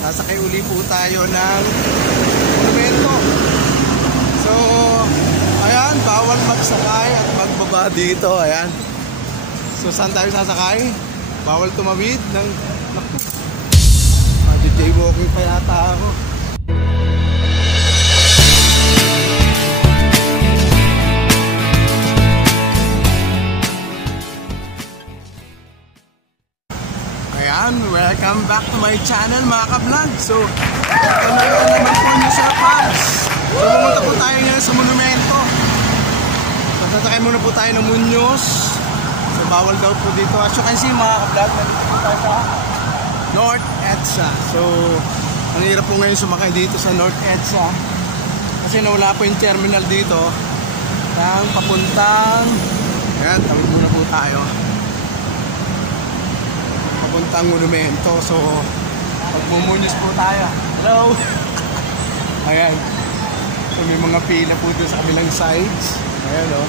Sasakay uli po tayo ng monumento. So, ayan, bawal magsakay at magbaba dito. Ayan. So, saan tayo sasakay? Bawal tumawid ng... jaywalking pa yata ako. Ayan, welcome back to my channel mga ka-vlog. So, ito na naman po nyo sa Pabs. So, pumunta po tayo ngayon sa monumento. So, sasakay muna po tayo ng Muñoz. So, bawal daw po dito. As you can see mga ka-vlog, nandito po tayo sa North EDSA. So, ang hirap po ngayon sumakay dito sa North EDSA kasi nawala po yung terminal dito ng papuntang, ayan, tawid muna po tayo, papuntang monumento. So, magmumunyos po tayo. Hello! Ayan. So, may mga pila po dito sa kabilang sides. Ayan o.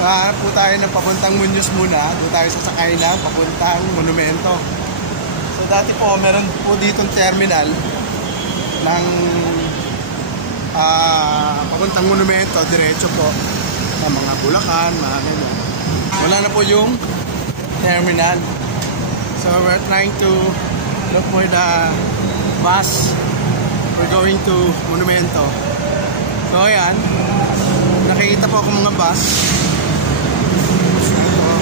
Sakaharap po tayo ng papuntang Muñoz muna. Doon tayo sasakay ng papuntang monumento. So, dati po, meron po ditong terminal ng papuntang monumento, diretso po ng mga Bulacan, mga ganyan. Wala na po yung terminal. So, we're trying to look for the bus. We're going to monumento. So, ayan. Nakikita po ako mga bus.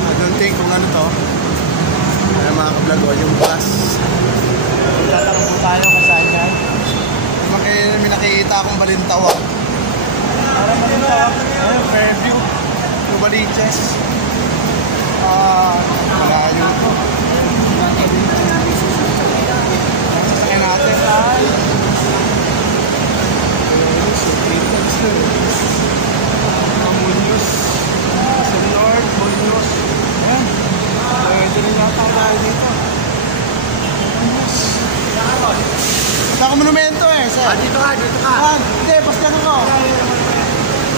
I don't think kung ano to. Ayan mga ka-vlog, yung bus. Tatakbo po tayo kasaan yan. May nakikita akong balintawak. Parang balintawak. Ayan, Fairview. Yung Baliches. Malayo ito. Sasakyan natin ay Muñoz. Sa North Muñoz. Ayan. Ito rin yata ang dahil dito. Punta ako monumento eh, sir. Dito ka. Hindi, pasyan ako.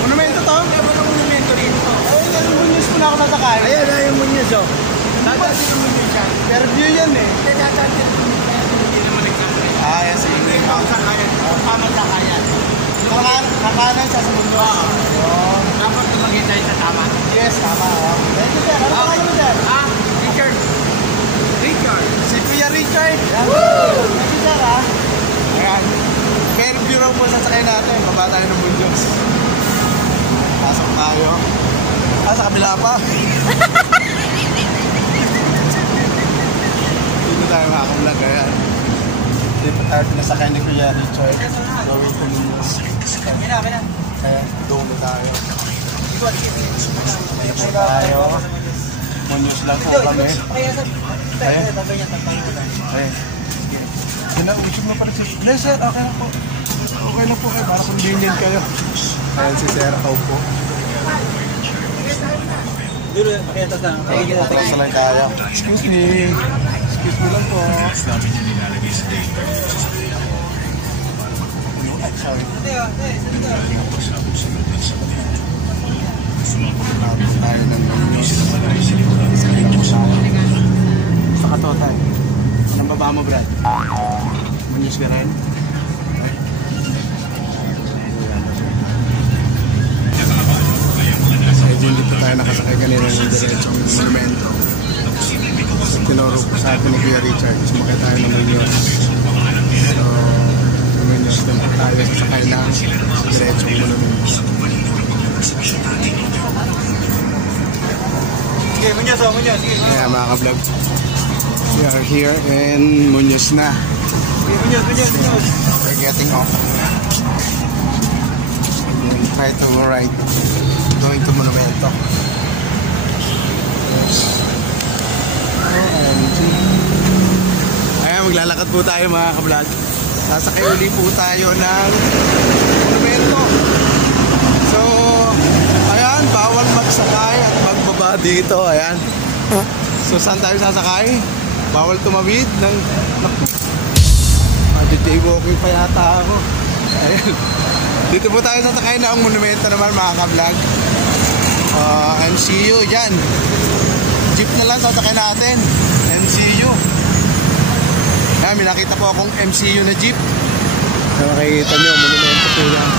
Monumento to? Hindi ba na monumento dito? Ay, yung Muñoz po na ako nasakay. Ayan na yung Muñoz, oh. Dati yung Muñoz yan. Fairview yan eh. Hindi naman nagkakaroon. Yes, Hindi pa ako sakayan. Tamang sakayan. Kakanan siya sa Muñoz. Dapat tumagin tayo sa tama. Yes, tama. Thank you, sir. Ano pangalan mo, sir? Richard. Si Kuya Richard. Woo! Thank you, sir, ha? Ayan. Fairview raw po sasakay natin. Baba tayo ng Muñoz. Pasok tayo. Sa kabila pa. Dito tayo makakamlag. Ayan. Dito pa tayo pinasakay ni Kuya Richard. Going to Muñoz. Ayan. Doon tayo. Dito tayo. Muñoz lang po kami. Ayan. Ayan. Usog mo pala si... Yes, sir. Okay lang po. Okay lang po kayo. Para convenient kayo. Ayan si Sir Au po. Sa lang tayo. Excuse me. Excuse me lang po. Ay, sorry. Tayo ng sa Katotay. Anong baba mo, Brad? Muñoz ka rin? Dito tayo nakasakay kanina ng diretsong monumento. Tinuro po sa atin ni Kuya Richard. Sumakay tayo ng Muñoz. So, ng Muñoz doon po tayo sasakay ng diretsong monumento. Sige, Muñoz. Kaya mga ka-vlog, we are here in Muñoz na. Muñoz. We're getting off. And try to go right. Going to monumento. Yes. OMG. Ayan, maglalakad po tayo mga ka-vlog. Sasakay uli po tayo ng monumento. So, ayan, bawal magsakay at magbaba dito. Ayan. So, saan tayo sasakay? Bawal tumawid ng... jaywalking pa yata ako. Ayan. Dito po tayo sasakay na ang monumento naman mga ka-vlog. MCU dyan. Jeep na lang sasakay natin. MCU. Ayan, may nakita po akong MCU na jeep. Nakikita nyo, monumento po yan.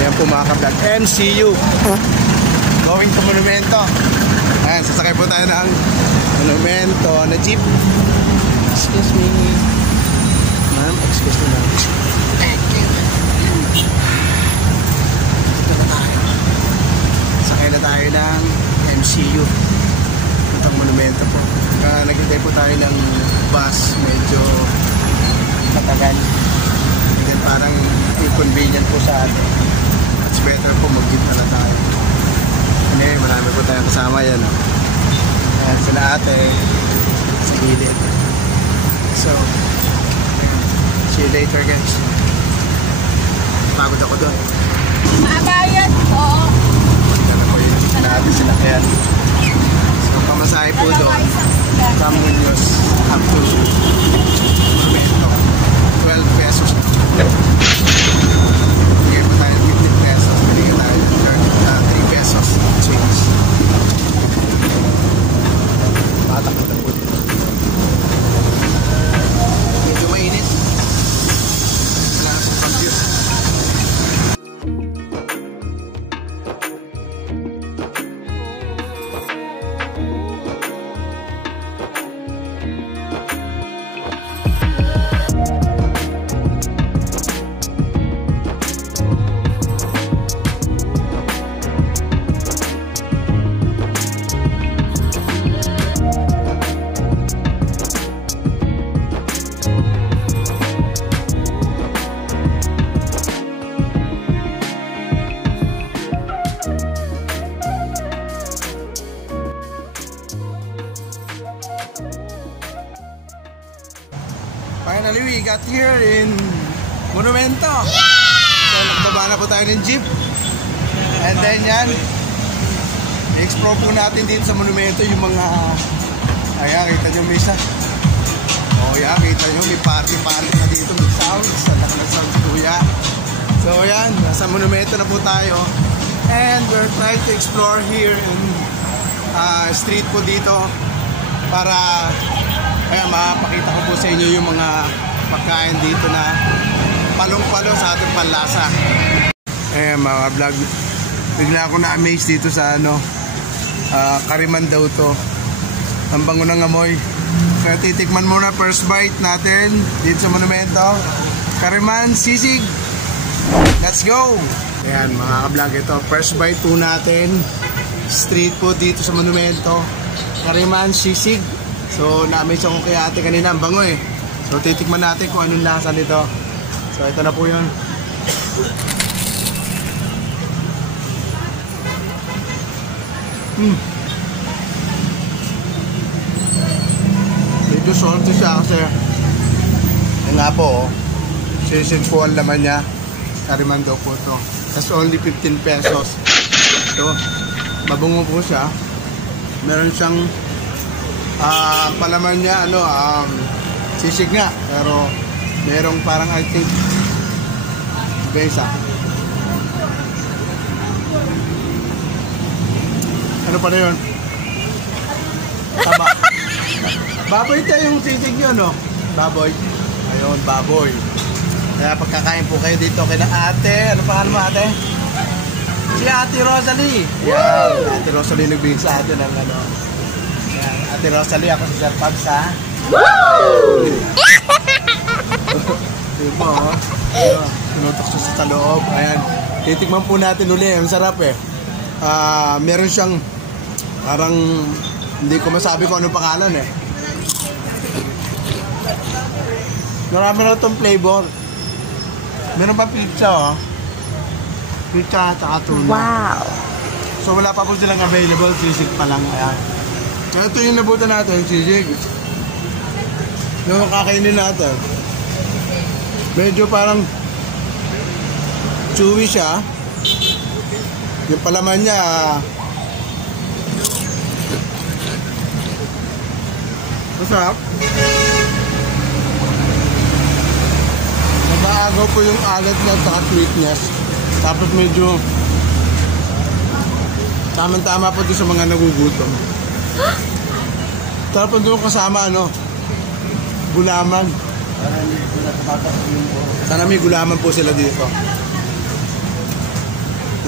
Ayan po mga ka-vlog, MCU. Going to monumento. Ayan, sasakay po tayo ng monumento na jeep. Excuse me. Ma'am, excuse me ma'am. Sakay na tayo ng MCU. Itong monumento po. Naghintay po tayo ng bus. Medyo matagal. And then parang inconvenient po sa atin. It's better po mag-jeep na tayo. Ano marami po tayong kasama yan. Ayan sila ate. Sa gilid. So, see you later guys. Pagod ako doon. Mabayad po. Dala ko yun. Natin sila kaya. So, pamasahe po doon. Camuños up to Monumento. 12 pesos. Bigay po tayo 15 pesos. Bigay tayo 3 pesos. Change. Patakot na po dito. Medyo mainit. Kailangan sa pag-view. Finally, we got here in Monumento. So, nakababa na po tayo ng jeep. And then yan, i-explore po natin dito sa Monumento yung mga... Ayan, kita nyo may isa. Oh, yan, kita nyo may party na dito. May sounds, anak ng sounds kuya. So, yan, nasa Monumento na po tayo. And we're trying to explore here in street po dito para... Kaya mapakita ko po sa inyo yung mga pagkain dito na palong-palo sa ating panlasa. Ayan mga vlog, bigla ako na-amaze dito sa kariman daw to. Ang bango ng amoy. Kaya titikman muna first bite natin dito sa Monumento. Kariman, sisig. Let's go! Ayan mga vlog, ito first bite po natin. Street food dito sa Monumento. Kariman, sisig. So, na-amaze ako kay ate kanina, ang bango eh. So, titikman natin kung anong lasa nito. So, ito na po yun. Medyo salty siya kasi yun nga po, sisig po ang laman niya. Kariman daw po ito. That's only 15 pesos. So, mabungo po siya. Meron siyang palaman niya sisig nga pero merong parang I think besa. Ano pa na yun? Taba. Baboy tayo yung sisig nyo, no? Baboy. Ayun, baboy. Kaya pagkakain po kayo dito kay na ate. Ano pangalan mo ate? Si Ate Rosalie. Yeah, Ate Rosalie nagbigay sa atin ng Ate Rosalie, ako si Sir Pabs, ha? Woo! Diba, oh? Tinutok siya sa loob. Ayan. Titikman po natin uli. Ang sarap, eh. Meron siyang parang hindi ko masabi kung anong pangalan, eh. Marami na itong flavor. Meron pa pizza, oh. Pizza at tuna. Wow! So, wala pa po silang available. Sisig pa lang. Ayan. Ito yung nabutan natin, sisig. Yung kakainin natin. Medyo parang chewy siya. Yung palaman niya masarap. Nag-aagaw po yung alat niya at saka sweetness. Tapos medyo tamang-tama po doon sa mga nagugutom. Tapos doon kasama gulaman. Sana may gulaman po sila dito.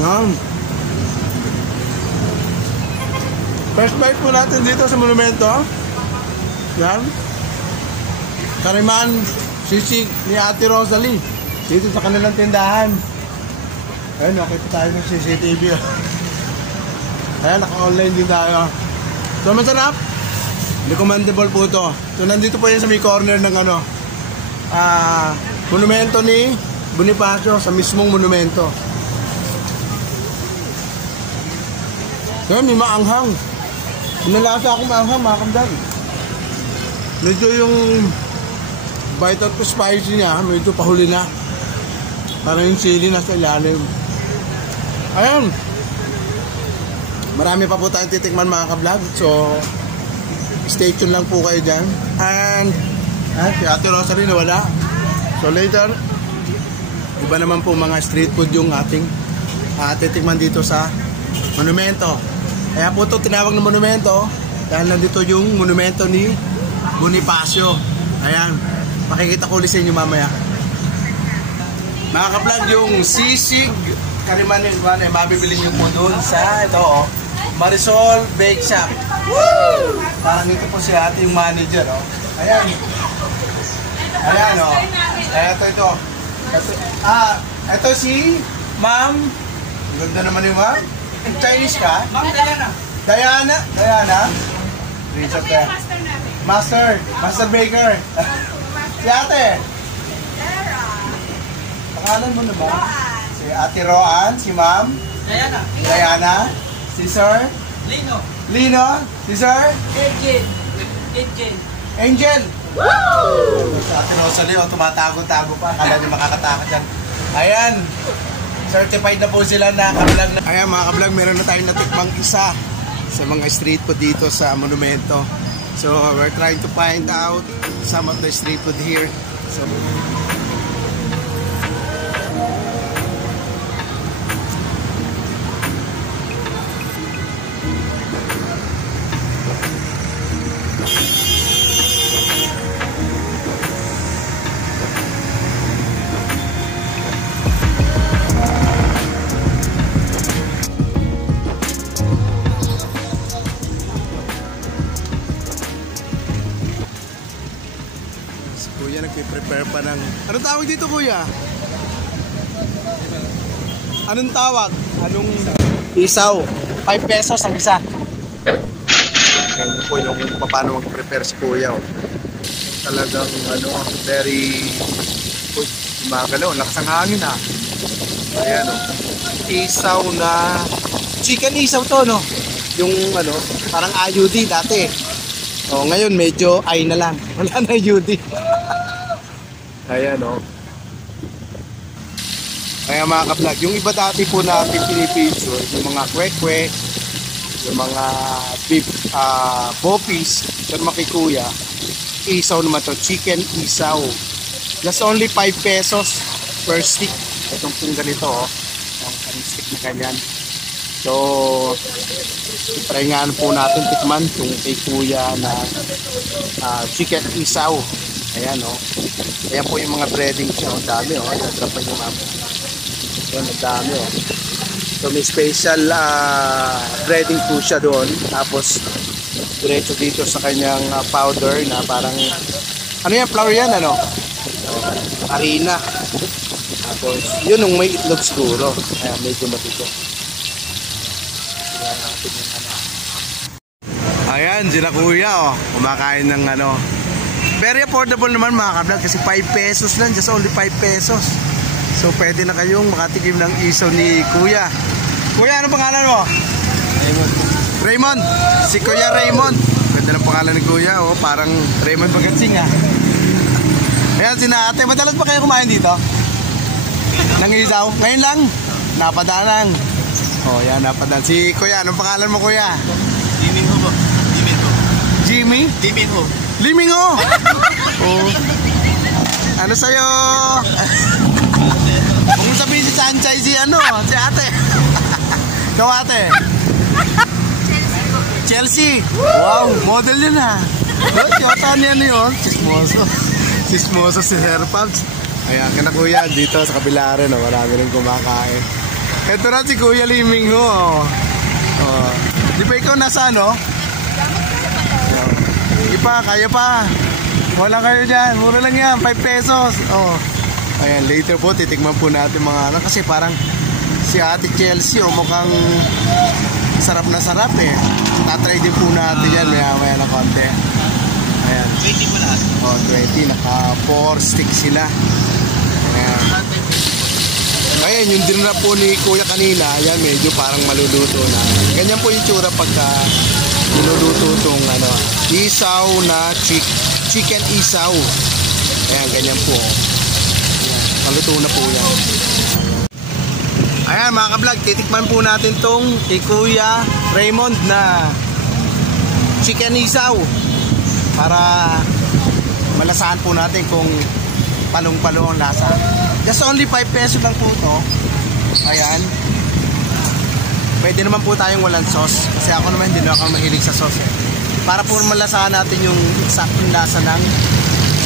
Yan. First bite po natin dito sa monumento. Yan. Kariman sisig ni Ate Rosalie. Dito sa kanilang tindahan. Ayun, okay po tayo ng CCTV. Ayan, naka-online din tayo. So, masarap. Recommendable po ito. So, nandito po yan sa may corner ng monumento ni Bonifacio, sa mismong monumento. So, may maanghang. Nalasa akong maanghang, mga kamdan. Medyo yung bite out spicy niya, medyo pahuli na. Parang yung sili na sa ilalim. Ayan. Marami pa po tayong titikman, mga ka-vlog. So, stay tuned lang po kayo dyan. And, si Ate Rosalie na wala. So, later, iba naman po mga street food yung ating titikman dito sa monumento. Kaya po ito tinawag na monumento dahil nandito yung monumento ni Bonifacio. Ayan. Makikita ko ulit sa inyo mamaya. Mga ka-vlog, yung sisig Kariman yung mabibili nyo po doon sa ito, Marisol Bake Shop. Woo! Parang ito po si ating manager, Ayan. Ayan, Ito. Ito si Ma'am. Ganda naman yung Ma'am. Chinese ka? Ma'am Diana. Diana? Richard there. Master Baker. Si ate. Pangalan mo na ba? Si Ate Roan, si Ma'am. Diana. Si Sir? Lino. Si Sir? Angel. Woo! Sa Ate Rosalie, tumatago-tago pa. Akala niyo makakatakot yan. Ayan. Certified na po sila na ka-vlog na. Ayan mga ka-vlog, meron na tayong natikmang isa sa mga street food dito sa monumento. So, we're trying to find out some of the street food here. So, kuya nagpe-prepare pa ng... Anong tawag dito, kuya? Anong tawag? Anong... Isaw. 5 pesos ang isa. Ganyan po yung paano mag-prepare si kuya. Talagang very good. Gumagalaw. Lakas ang hangin Ayan Isaw na... Chicken isaw to, no? Yung parang ayudi dati. Ngayon medyo ay na lang. Wala na ayudi. Ayan Kaya mga ka-vlog, yung iba dati po natin pinipicture, yung mga kwek-kwek, yung mga beef bopis, pero makikuya, isaw naman to, chicken isaw. Just only 5 pesos per stick. Itong pong ganito, ang stick na ganyan. So, try nga po natin tikman yung kay kuya na chicken isaw. Ayan Ayan po yung mga breading siya. Ang dami Nadrapan yung Ayan, ang dami So may special breading po siya doon. Tapos diretso dito sa kanyang powder na parang ano yan? Flour yan harina. Tapos yun yung may itlog siguro. Ayan, medyo matito. Ayan, sila kuya kumakain ng very affordable naman mga ka-vlog kasi 5 pesos lang, just only 5 pesos. So pwede na kayong makatikim ng isaw ni kuya. Kuya, ano pangalan mo? Raymond. Si Kuya Raymond. Ganda ng pangalan ni kuya parang Raymond Bagatsing Ayan, sina ate. Madalas pa kayo kumain dito? Nang isaw? Ngayon lang? Napadanan. Yan, napadanan. Si kuya, anong pangalan mo kuya? Liminho po. Jimmy? Liminho. Limingo! Ano sa'yo? Huwag mo sabihin si Chanchay si ate. Ikaw ate? Chelsea. Wow, model yun Yata niya na yun. Chismoso. Chismoso si Sir Pabs. Ayan, kina kuya, dito sa kabila rin, oh, marami rin kumakain. Ito na si Kuya Liming ho. Oh. Di ba ikaw nasa ano? Ipa, kaya pa. Wala kayo dyan. Mura lang yan, 5 pesos. Oh. Ayan, later po, titikman po natin mga ano. Kasi parang si Ate Chelsea, oh, mukhang sarap na sarap eh. Tatry din po natin yan, maya na konti. Ayan. 20 po lahat. Oh, 20. Naka 4 sticks sila. Ayan. Ayan, yung dinner po ni Kuya kanina, ayan, medyo parang maluluto na. Ganyan po yung tsura pagka niluluto itong ano, isaw na chicken isaw. Ayan, ganyan po. Maluto na po yan. Ayan mga ka-vlog, titikman po natin tong kay Kuya Raymond na chicken isaw. Para malasahan po natin kung palong-palo ang lasa. Just only 5 pesos lang po ito. Ayan. Pwede naman po tayong walang sauce. Kasi ako naman hindi na ako mahilig sa sauce eh. Para po malasahan natin yung exact lasa ng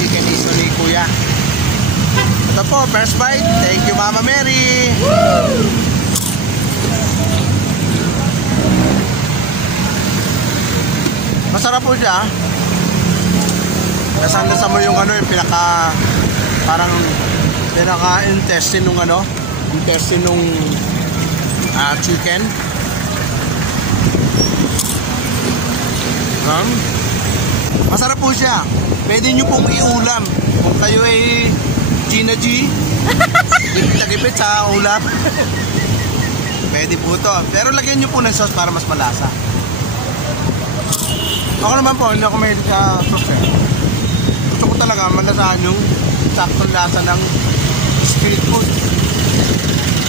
chicken isaw ni Kuya. Ito po, first bite. Thank you Mama Mary. Masarap po siya. Nasaan mo yung ano, yung pinaka intestine nung ano, intestine nung chicken. Masarap po siya. Pwede nyo pong iulam kung kayo ay Gina G. Tagipit sa ulam. Pwede po to. Pero lagyan nyo po ng sauce para mas malasa. Ako naman po, hindi ako mahilig sa sauce eh. Gusto ko talaga malasahan yung saktong lasa ng street food.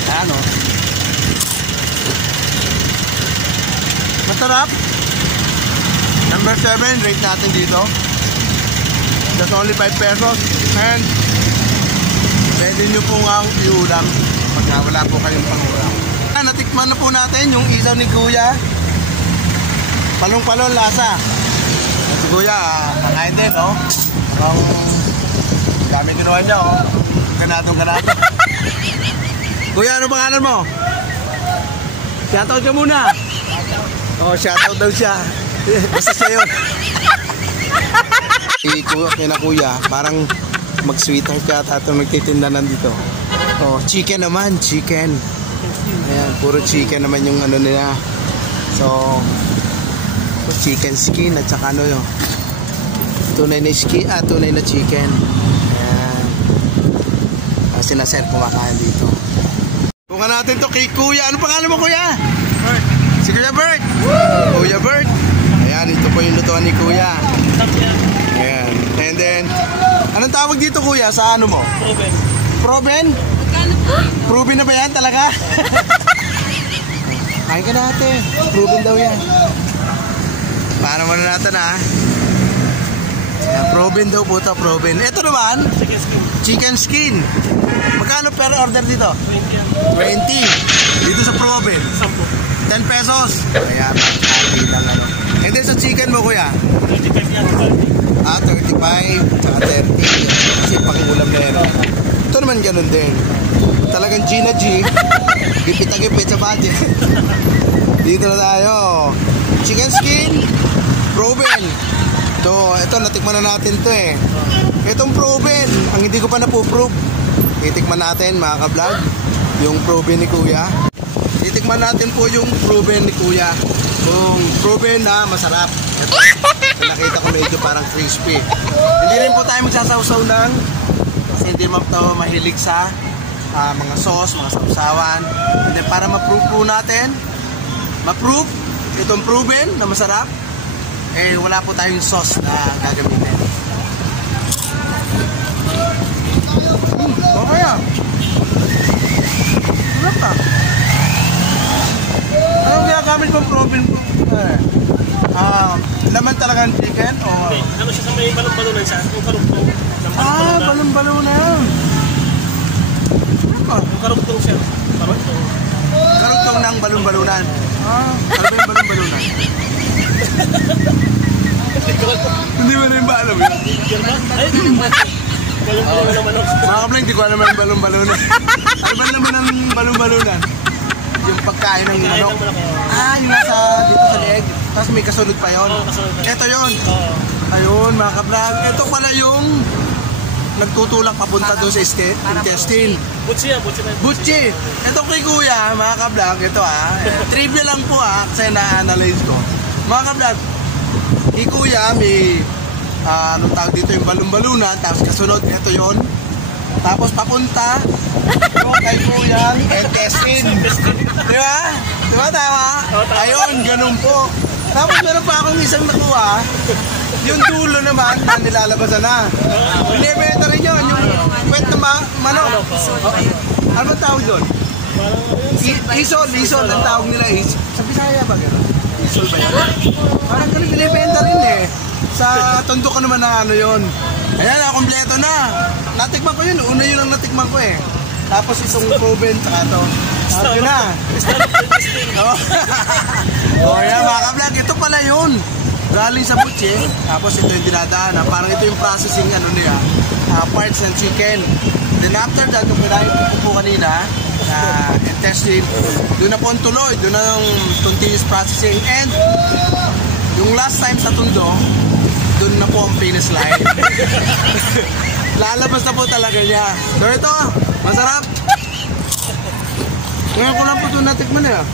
Ayan o. Masarap. Number 7, rate natin dito. Just only 5 pesos. And pwede nyo po nga iulam pagka wala po kayong pangulam. Natikman na po natin yung isaw ni Kuya. Palong-palong lasa. Si Kuya, kakain din, no? Parang dami ginawa niya, oh. Ganadong-ganado. Kuya, ano pangalan mo? Shoutout ka muna. Oh, shoutout daw siya. Basta siya yun. Si Kuya, parang mag-sweetheart yata ito magtitinda nandito. Oh, chicken naman, chicken. Ayan, puro chicken naman yung ano nila. So, chicken skin at saka ano yun. Tunay na skin, tunay na chicken. Ayan. Sinaser kumakain dito. Bukan natin to kay Kuya. Ano pangalan mo, Kuya? Bert. Si Kuya Bert. Kuya Bert. Ayan, ito po yung lutuan ni Kuya. Ayan. And then, anong tawag dito, Kuya, sa ano mo? Proven. Proven? Proven na ba yan talaga? Kain ka natin. Proven daw yan. Paano mo na natin, ha? Proven daw po ito, proven. Ito naman, Chicken skin. chicken skin. Magkano per order dito? 20 yan. 20. Dito sa proven. 10 pesos. Ayan, happy lang ano. And then sa chicken mo, Kuya? 35 yan. 35, tsaka 30. Kasi pangulam na yan. Ito naman ganun din. Talagang Gina G. Gipit-agipit sa budget. Dito na tayo. Chicken skin, proven. So, ito, natikman na natin to eh. Itong proven, ang hindi ko pa napuprove. Titikman natin, mga ka-vlog, yung proven ni Kuya. Titikman natin po yung proven ni Kuya. Yung proven na masarap. Ito, nakita ko medyo parang crispy. Hindi rin po tayo magsasawsaw ng, kasi hindi mo tayo mahilig sa mga sauce, mga sausawan. And then para ma-prove po natin, ma-prove itong proven na masarap, eh wala po tayong sauce na gagamitin. Okay ah. Sarap ka. Anong ginagamit kong proven po? Laman talaga ng chicken o? Ano siya sa may balong-balunan siya? Yung karugtong. Balon-balunan. Yung karugtong siya. Karugtong. Karugtong ng balon-balunan. Ano ba yung balon-balunan? Hindi mo na yung ba alam yun? Ay, balon-balon naman ako. Mga kablang, hindi ko alam yung balon-balunan. Ano ba naman ang balon-balunan? Yung pagkain ng manok. Yung nasa dito sa leeg. Tapos may kasunod pa yun. Ito yun. Ayun, mga kablang. Ito pala yung nagtutulak papunta doon sa intestine. Butchi yan, butchi na yun. Butchi. Ito kay kuya, mga kablang. Ito trivia lang po kasi na-analyze ko. Mga kablang, kay kuya may anong tawag dito yung balon-balunan. Tapos kasunod, ito yun. Tapos papunta kay kuya, intestine. Di ba? Di ba tama? Ayun, ganun po. Tapos meron pa akong isang nakuha. Yung dulo naman na nilalabasan na. Binibenta rin yun. Yung wet na manok. Ano ba tawag doon? Isol ang tawag nila. Sa Bisaya ba gano'n? Isol ba yun? Parang ganun binibenta rin eh. Sa tondo ko naman na ano yun. Ayan na, kompleto na. Natikman ko yun. Una yun ang natikman ko eh. Tapos itong proven tsaka ito. Tapos yun na. Yan mga kablag. Ito pala yun. Galing sa butche. Tapos ito yung dinadaan. Parang ito yung processing niya. Parts ng chicken. Then after that, kung kinain ko po kanina, intestine, doon na po ang tuloy. Doon na yung continuous processing. And yung last time sa tundo, doon na po ang finish line. Lalabas na po talaga niya. So ito, masarap. Ngayon ko lang po ito natikman eh.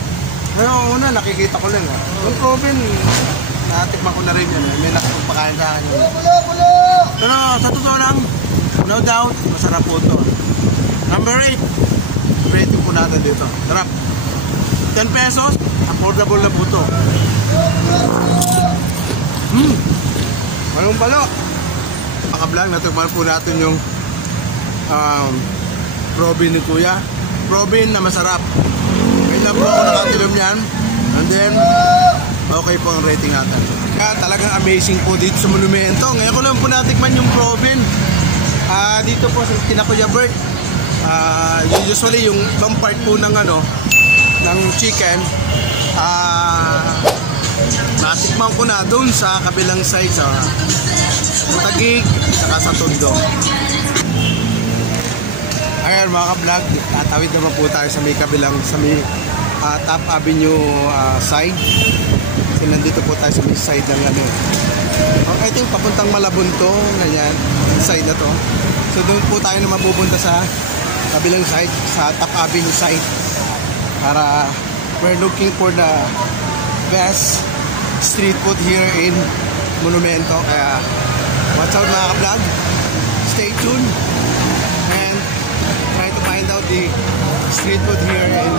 Ngayon una, nakikita ko lang. Yung proven, natikman ko na rin yan. May nakapakain sa akin. Pero sa totoo lang, no doubt, masarap po ito. Number 8, rating po natin dito. Sarap. 10 pesos, affordable na po ito. Anong balok? Paka-vlog, natikman po natin yung Robin ni Kuya. Robin na masarap. Ngayon na po ako nakatilom yan. And then, okay po ang rating natin. Kaya talagang amazing po dito sa monumento. Ngayon ko lang po natikman yung Robin. Dito po sa Kinakuya Bert. Usually yung ibang part po ng ng chicken, natikman ko na doon sa kabilang side sa Taguig saka sa Tondo. Ayan mga ka-vlog, tatawid naman po tayo sa may kabilang, sa may Top Avenue side. Kasi nandito po tayo sa may side ng I think papuntang Malabon to, ganyan, side na to. So doon po tayo naman pupunta sa kabilang side, sa Top Avenue side. Para we're looking for the best street food here in Monumento. Kaya watch out mga ka-vlog, stay tuned and try to find out the street food here in